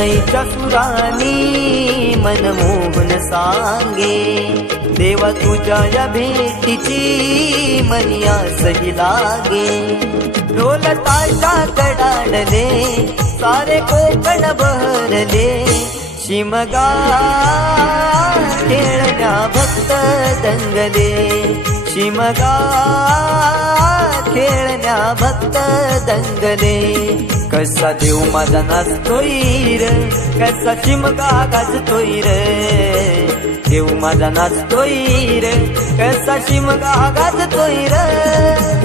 शनईच्या सुरानी मनमोहन सांगे, देवा तुझ्या या भेटीची मनिया सही लागे. ढोल ताशा कडाडले सारे कोकण बहरले, शिमगा खेळण्या भक्त दंगले, शिमगा खेळण्या भक्त दंगले. कसा देव माझा नाचतोय र, कसा शिमगा गाजतोय र, देव माझा नाचतोय र, कसा शिमगा गाजतोय र.